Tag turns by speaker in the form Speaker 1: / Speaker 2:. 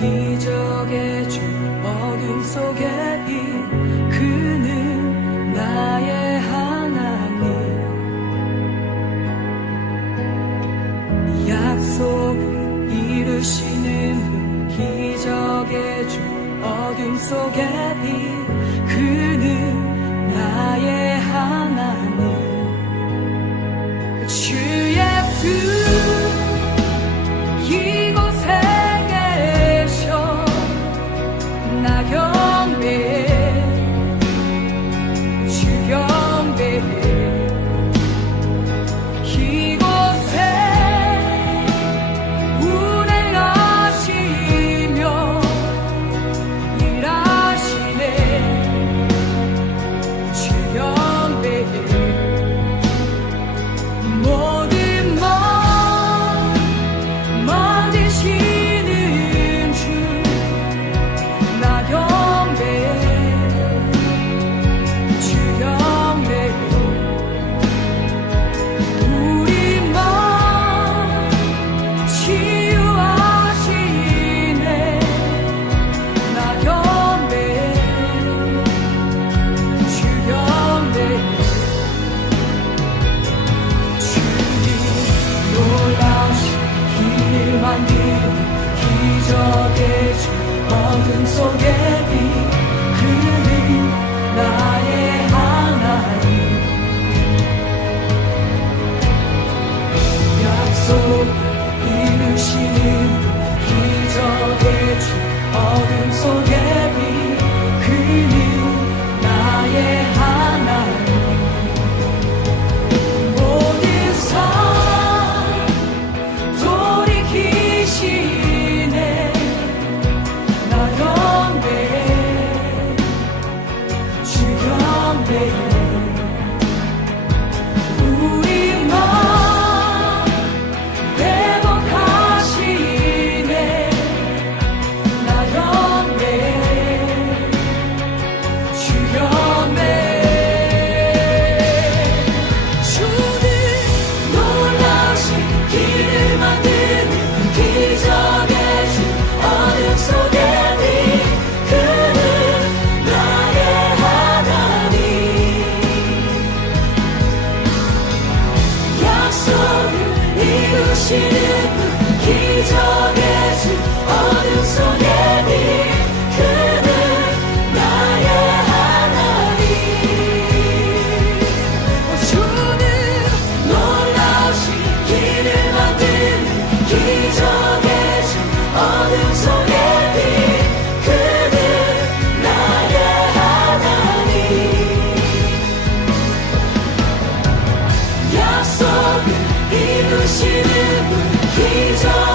Speaker 1: 기적의 주 어둠 속에 빛 그는 나의 하나님. 약속을 이루시는 기적의 주 어둠 속에 빛 그는 나의 하나님. 주 만나요 기억의 주 어둠 속의 그는 나의 하나님. 약속 이루시는 기적의 주 어둠 속의 이루시는 기적 이루시는 기적